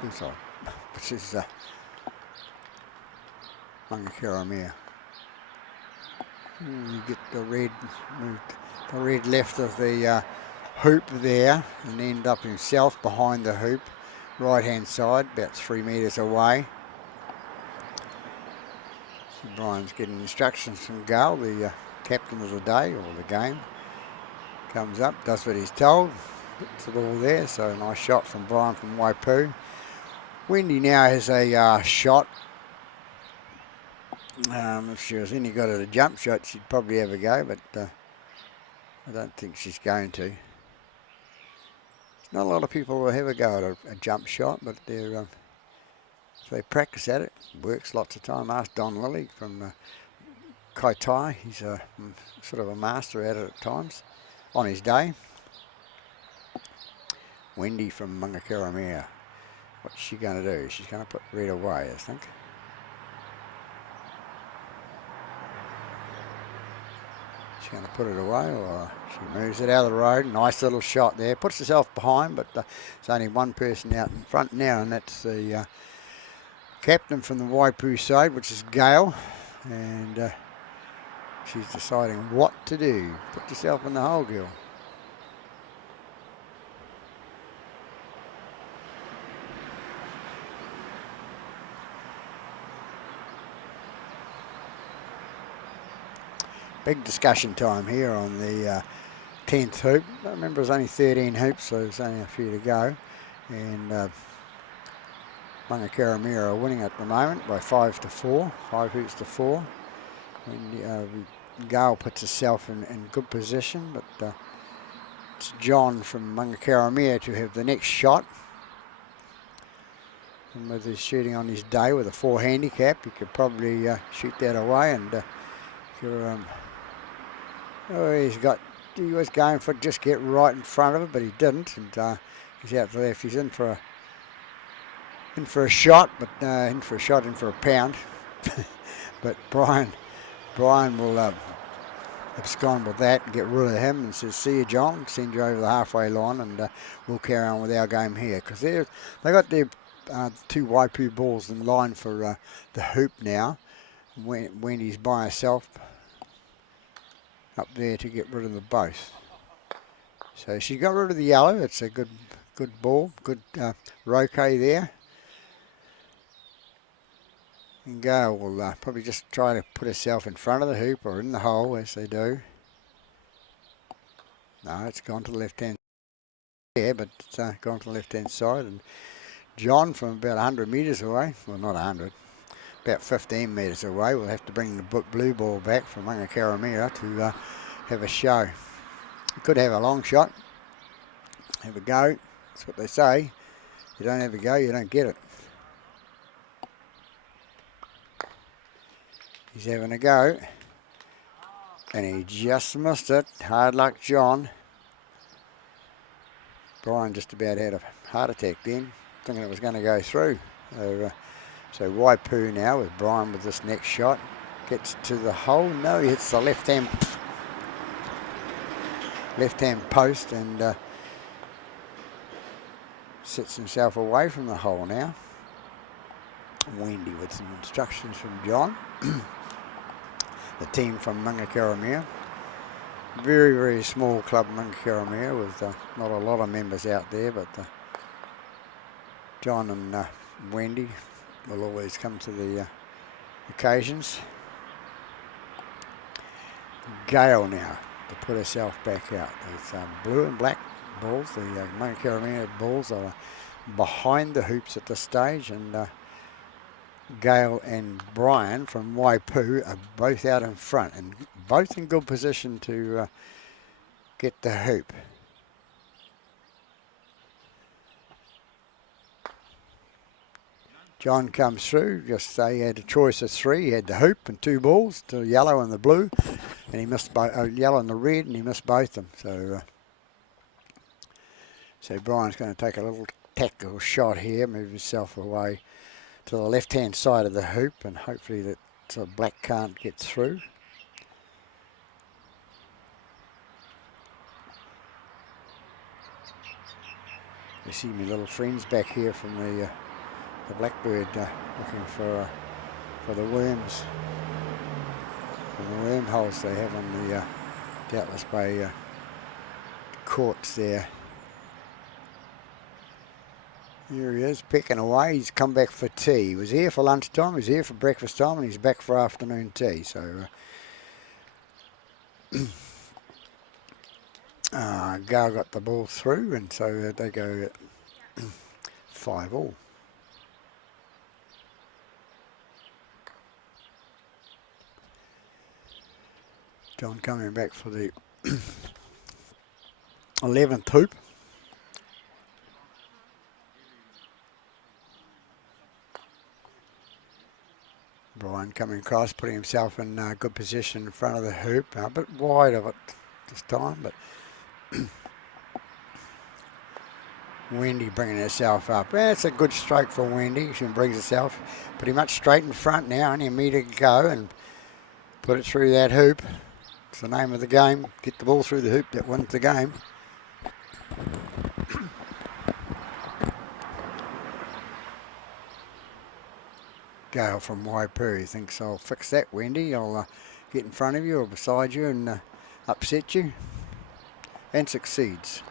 blue side, which is Mangakaramea. You get the red left of the hoop there, and end up himself behind the hoop, right hand side, about 3 metres away. So Brian's getting instructions from Gale, the captain of the day or the game. Comes up, does what he's told, puts it all there. So a nice shot from Brian from Waipu. Wendy now has a shot. If she was any good at a jump shot, she'd probably have a go, but I don't think she's going to. Not a lot of people will have a go at a jump shot, but they're if they practice at it, works lots of time. Ask Don Lilly from Kaitai. He's a sort of a master at it at times on his day. Wendy from Mangakaramea. What's she going to do? She's going to put red away, I think. She's going to put it away, or she moves it out of the road. Nice little shot there. Puts herself behind, but there's only one person out in front now, and that's the captain from the Waipu side, which is Gail. And she's deciding what to do. Put yourself in the hole, girl. Big discussion time here on the 10th hoop. I remember it was only 13 hoops, so there's only a few to go. And Mangakaramea are winning at the moment by 5-4, 5 hoops to 4. When Gail puts herself in good position, but it's John from Mangakaramea to have the next shot. And with his shooting on his day with a 4 handicap, he could probably shoot that away. And he was going for just get right in front of it, but he didn't. And he's out the left. He's in for a shot, but in for a pound. But Brian will abscond with that and get rid of him and says, see you, John, send you over the halfway line, and we'll carry on with our game here. Because they got their two Waipu balls in line for the hoop now. Wendy's by herself up there to get rid of the both. So she got rid of the yellow. It's a good ball, good roquet there. And Gail will probably just try to put herself in front of the hoop or in the hole, as they do. No, it's gone to the left-hand side. Yeah, but it's gone to the left-hand side. And John, from about 100 metres away, well, not 100, about 15 metres away, will have to bring the blue ball back from Mangakaramira to have a show. He could have a long shot, have a go. That's what they say. You don't have a go, you don't get it. He's having a go, and he just missed it. Hard luck, John. Brian just about had a heart attack then, thinking it was going to go through. So Waipu now with Brian with this next shot. Gets to the hole. No, he hits the left-hand post and sets himself away from the hole now. Wendy with some instructions from John. The team from Mangakaramira. Very, very small club, Mangakaramira, with not a lot of members out there, but John and Wendy will always come to the occasions. Gail now to put herself back out. There's blue and black balls. The Mangakaramira balls are behind the hoops at this stage, and Gail and Brian from Waipu are both out in front and both in good position to get the hoop. John comes through. Just say he had a choice of three. He had the hoop and two balls, the yellow and the blue, and he missed yellow and the red, and he missed both of them. So Brian's going to take a little tactical shot here, move himself away to the left-hand side of the hoop, and hopefully that black can't get through. You see my little friends back here from the blackbird looking for the worms, and the wormholes they have on the Doubtless Bay courts there. Here he is, pecking away. He's come back for tea. He was here for lunchtime, he's here for breakfast time, and he's back for afternoon tea. So Gail got the ball through, and so they go 5-all. John coming back for the 11th hoop. Brian coming across, putting himself in good position in front of the hoop. A bit wide of it this time, but Wendy bringing herself up. It's a good stroke for Wendy. She brings herself pretty much straight in front now. Only a metre to go and put it through that hoop. It's the name of the game. Get the ball through the hoop that wins the game. Gail from Waipu thinks, I'll fix that, Wendy. I'll get in front of you or beside you and upset you. And succeeds.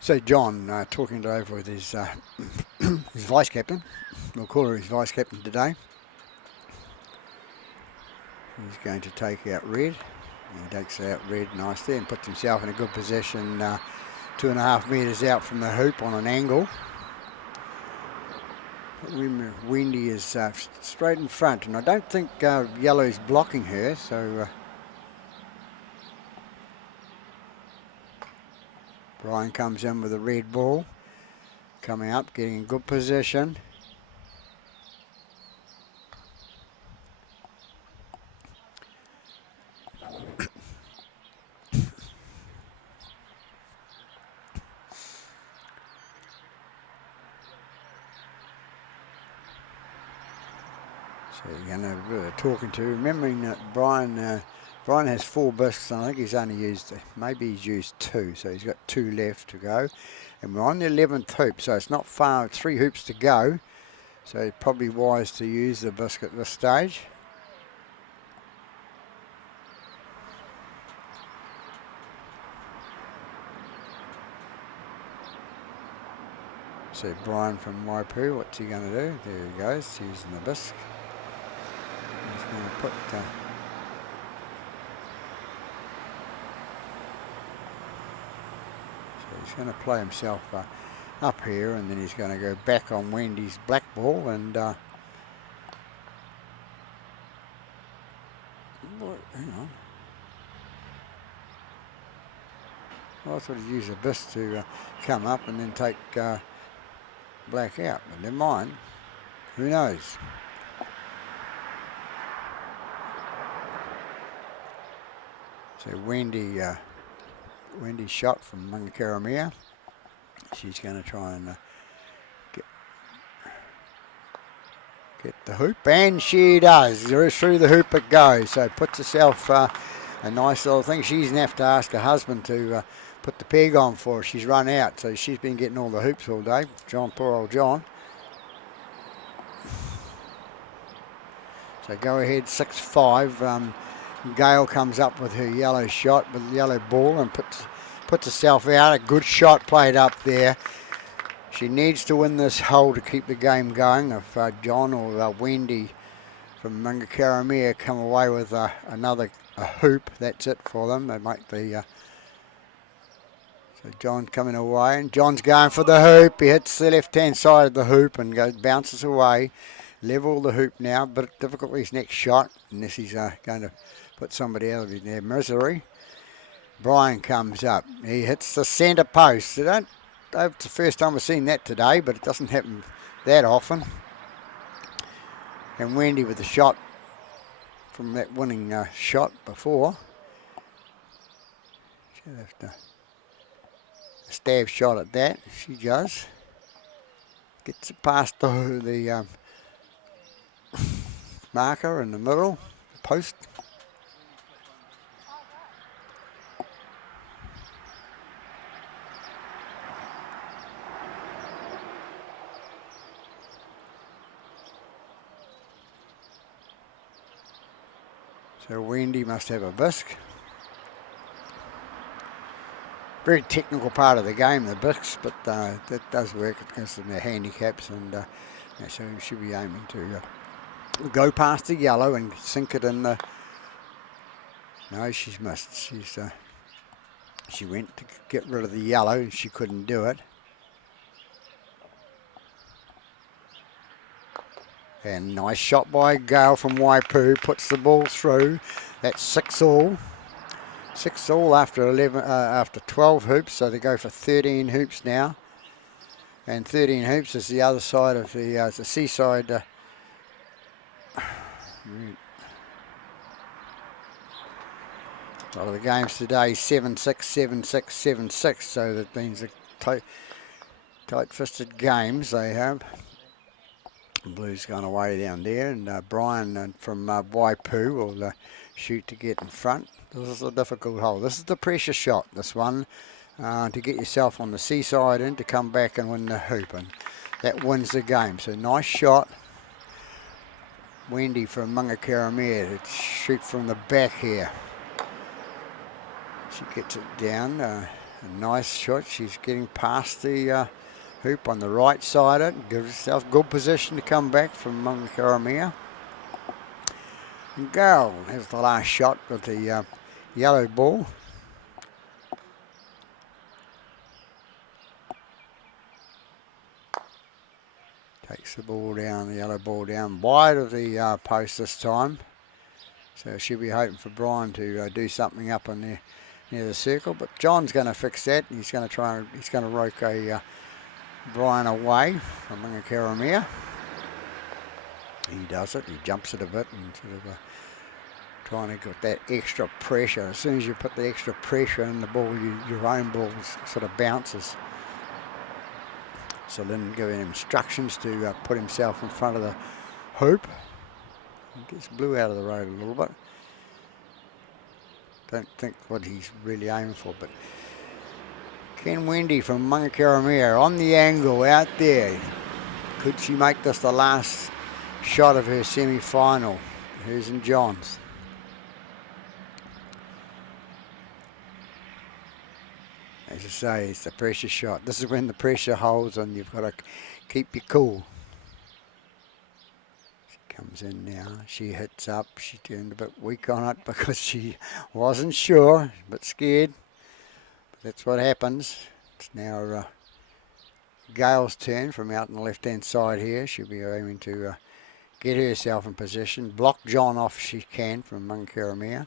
So John, talking it over with his his vice captain. We'll call her his vice captain today. He's going to take out red. He takes out red nicely and puts himself in a good position 2.5 metres out from the hoop on an angle. Wendy is straight in front, and I don't think yellow's blocking her, so Brian comes in with a red ball, coming up, getting in good position. So you're going to have a bit of talking to, remembering that Brian has 4 bisques, and I think he's only used, maybe he's used 2, so he's got 2 left to go. And we're on the 11th hoop, so it's not far, 3 hoops to go. So it's probably wise to use the bisque at this stage. So Brian from Waipu, what's he going to do? There he goes, using the bisque. He's going to put... he's going to play himself up here, and then he's going to go back on Wendy's black ball, and hang on. Well, I thought he'd use a bisque to come up and then take black out, but never mind. Who knows? So Wendy's shot from Mangakaramea. She's going to try and get the hoop, and she does. Through the hoop it goes. So puts herself a nice little thing. She's going to have to ask her husband to put the peg on for her. She's run out, so she's been getting all the hoops all day. Poor old John. So go ahead, 6-5. Gail comes up with her yellow shot with the yellow ball and puts herself out. A good shot played up there. She needs to win this hole to keep the game going. If John or Wendy from Mangakaramea come away with another hoop, that's it for them. They make the... So John's coming away, and John's going for the hoop. He hits the left-hand side of the hoop and bounces away. Level the hoop now, but difficult his next shot, unless he's going to put somebody out of their misery. Brian comes up. He hits the centre post. It's the first time we've seen that today, but it doesn't happen that often. And Wendy with the shot from that winning shot before. She'll have to stab shot at that. She does. Gets it past the marker in the middle, post. So Wendy must have a bisque. Very technical part of the game, the bisques, but that does work because of their handicaps, and so she'll be aiming to go past the yellow and sink it in the... No, she's missed. She went to get rid of the yellow and she couldn't do it. And nice shot by Gail from Waipu, puts the ball through. That's 6-all. 6-all after 12 hoops, so they go for 13 hoops now. And 13 hoops is the other side of the seaside. A lot of the games today 7-6, 7-6, 7-6, so that means the tight-fisted games they have. Blue's gone away down there, and Brian from Waipu will shoot to get in front. This is a difficult hole. This is the pressure shot, this one, to get yourself on the seaside and to come back and win the hoop, and that wins the game. So nice shot. Wendy from Mangakaramea to shoot from the back here. She gets it down. A nice shot. She's getting past the hoop on the right side. It gives herself good position to come back from Mangakaramea. And Gail has the last shot with the yellow ball. Takes the ball down, the yellow ball down wide of the post this time. So she'll be hoping for Brian to do something up on there near the circle. But John's going to fix that. He's going to roke a Brian away from Mangakaramea. He does it. He jumps it a bit and sort of trying to get that extra pressure. As soon as you put the extra pressure in the ball, your own ball sort of bounces. So Lynn giving him instructions to put himself in front of the hoop. He gets blue out of the road a little bit. Don't think what he's really aiming for, but Ken Wendy from Mangakaramea on the angle out there. Could she make this the last shot of her semi-final? Hers and John's. As I say, it's the pressure shot. This is when the pressure holds and you've got to keep your cool. She comes in now. She hits up. She turned a bit weak on it because she wasn't sure, but scared. But that's what happens. It's now Gail's turn from out on the left-hand side here. She'll be aiming to get herself in position. Block John off if she can from Mangakaramea.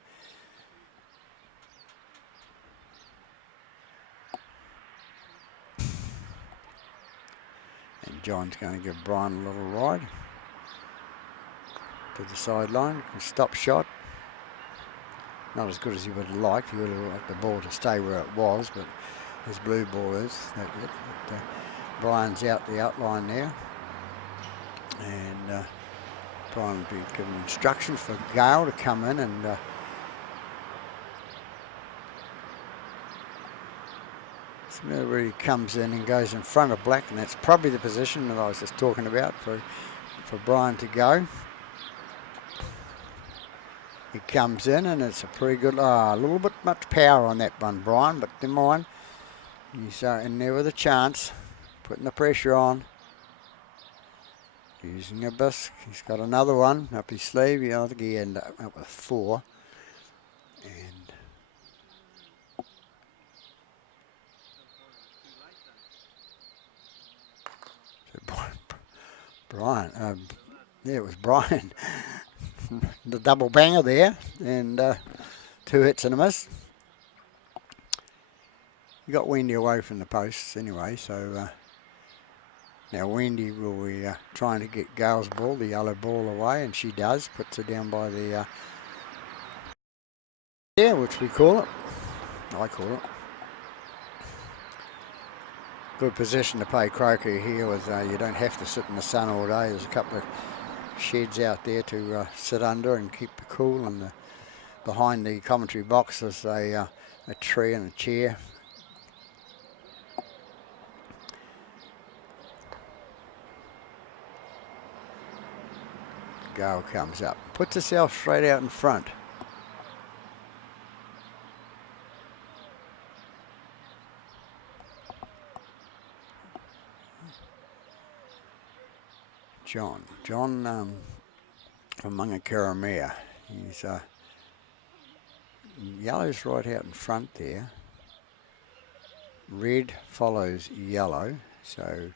And John's going to give Brian a little ride to the sideline. Stop shot. Not as good as he would have liked. He would have liked the ball to stay where it was, but his blue ball is. But, Brian's out the outline there. And Brian will be giving instructions for Gail to come in and where he comes in and goes in front of black, and that's probably the position that I was just talking about for Brian to go. He comes in and it's a pretty good, a little bit much power on that one, Brian, but never mind. He's in there with a chance, putting the pressure on. Using a bisque. He's got another one up his sleeve. I think he ended up with 4. And Brian, yeah, it was Brian. The double banger there, and 2 hits and a miss. You got Wendy away from the posts anyway, so now Wendy will be trying to get Gail's ball, the yellow ball, away, and she does. Puts her down by the which we call it. I call it. Good position to play croquet here with you don't have to sit in the sun all day. There's a couple of sheds out there to sit under and keep the cool, and behind the commentary box there's a tree and a chair. Gail comes up, puts herself straight out in front. John from Mangakaramea. He's yellow's right out in front there. Red follows yellow, so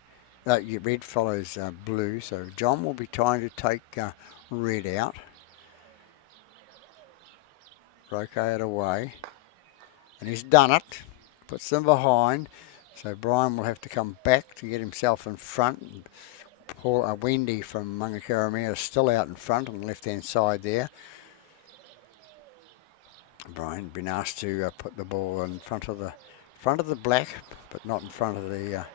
red follows blue. So John will be trying to take red out, roquet it away, and he's done it. Puts them behind, so Brian will have to come back to get himself in front. Wendy from Mangakaramea is still out in front on the left-hand side there. Brian been asked to put the ball in front of the black, but not in front of the.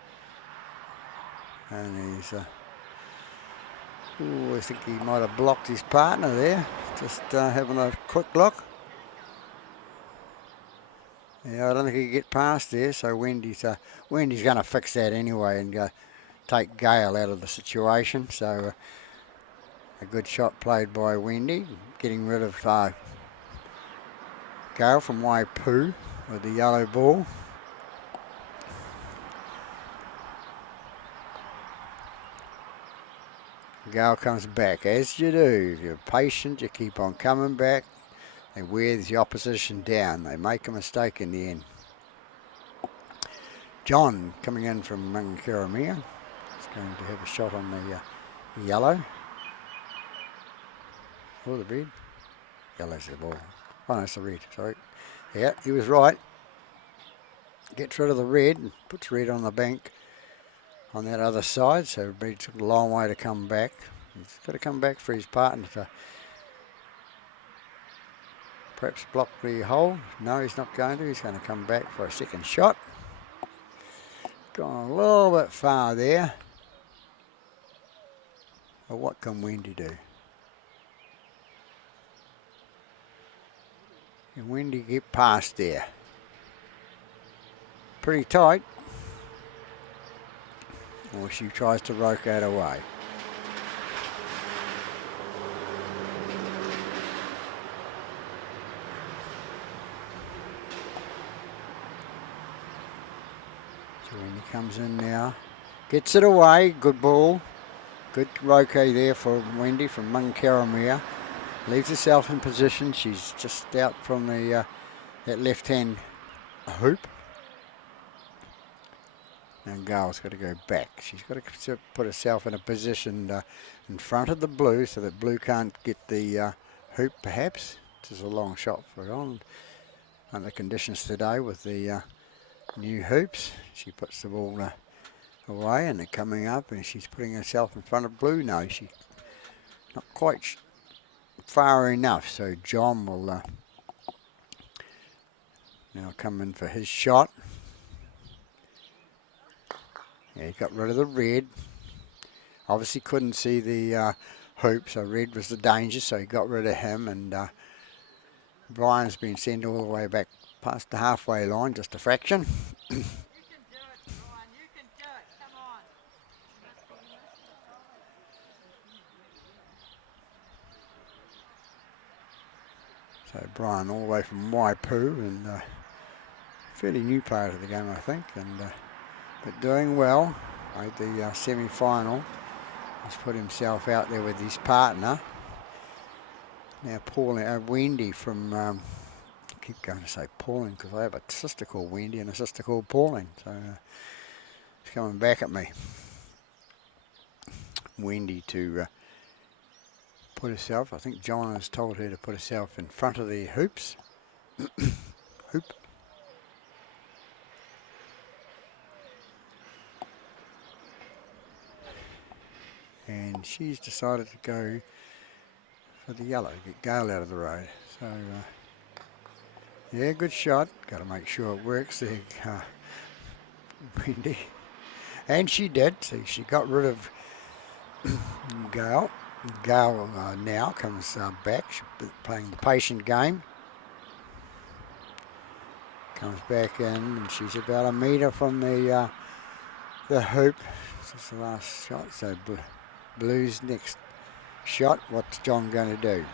And he's. I think he might have blocked his partner there. Just having a quick look. Yeah, I don't think he can get past there. So Wendy's going to fix that anyway and go. Take Gail out of the situation, so a good shot played by Wendy, getting rid of Gail from Waipu with the yellow ball. Gail comes back, as you do. If you're patient, you keep on coming back. They wear the opposition down. They make a mistake in the end. John coming in from Mangakaramea. Going to have a shot on the yellow. Or the red. Yellow's the ball. Oh, no, it's the red, sorry. Yeah, he was right. Gets rid of the red and puts red on the bank on that other side. So red took a long way to come back. He's got to come back for his partner to perhaps block the hole. No, he's not going to. He's going to come back for a second shot. Gone a little bit far there. Well, what can Wendy do? Can Wendy get past there? Pretty tight. Or she tries to rotate away. So Wendy comes in now. Gets it away. Good ball. Good roquet there for Wendy from Munkaramea. Leaves herself in position. She's just out from the that left-hand hoop. Now Gail's got to go back. She's got to put herself in a position in front of the blue so that blue can't get the hoop perhaps. This is a long shot for her on under conditions today with the new hoops. She puts the ball away and they're coming up and she's putting herself in front of blue. No, she's not quite far enough, so John will now come in for his shot. Yeah, he got rid of the red. Obviously couldn't see the hoop, so red was the danger, so he got rid of him. And Brian's been sent all the way back past the halfway line, just a fraction. You can do it, Brian. You can do it. Come on. So Brian all the way from Waipu, and fairly new player to the game, I think, and but doing well. Made the semi-final. He's put himself out there with his partner. Now Wendy from, I keep going to say Pauline because I have a sister called Wendy and a sister called Pauline, so it's coming back at me. Wendy to put herself, I think John has told her to put herself in front of the hoops. Hoop. And she's decided to go for the yellow, get Gail out of the road. So, yeah, good shot. Got to make sure it works there, Wendy. And she did. See, she got rid of Gail. Gail now comes back. She's playing the patient game. Comes back in, and she's about a metre from the hoop. This is the last shot. So Blue's next shot. What's John going to do?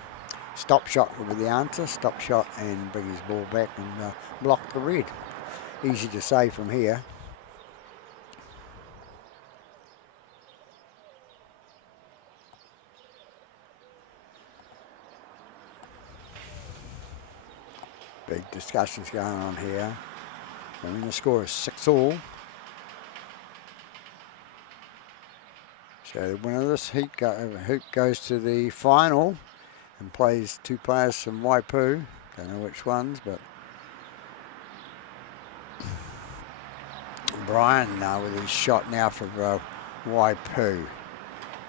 Stop shot will be the answer. Stop shot and bring his ball back and block the red. Easy to say from here. Big discussions going on here. I mean, the score is 6-all. So the winner of this hoop goes to the final and plays two players from Waipu. Don't know which ones, but Brian with his shot now for Waipu.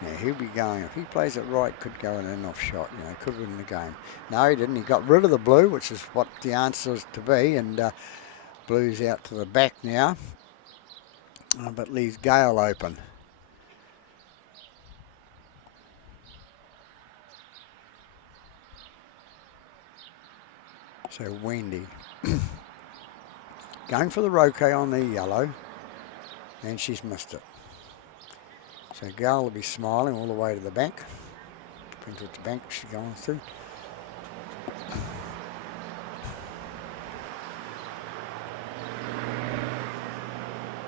Now he'll be going, if he plays it right, could go in an off shot, could win the game. No, he didn't. He got rid of the blue, which is what the answer is to be, and blue's out to the back now, but leaves Gail open. So Wendy going for the roquet on the yellow, and she's missed it. So Gail will be smiling all the way to the bank. Depends which bank she's going through.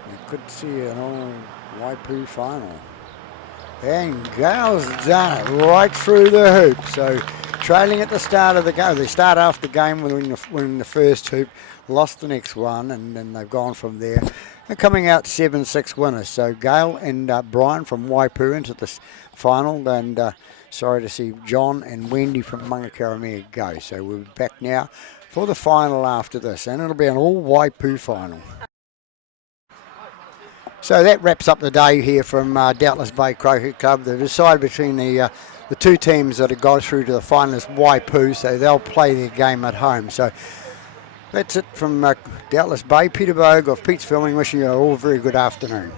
You could see an old Waipu final. And Gail's done it right through the hoop. So trailing at the start of the game. They start off the game winning the first hoop, lost the next one, and then they've gone from there. They're coming out 7-6 winners. So Gail and Brian from Waipu into the final, and sorry to see John and Wendy from Munkaramea go. So we'll be back now for the final after this, and it'll be an all Waipu final. So that wraps up the day here from Doubtless Bay Croquet Club. They've decided between the two teams that have got through to the final is Waipu, so they'll play their game at home. So that's it from Doubtless Bay. Peter Bogue of Pete's Filming, wishing you all a very good afternoon.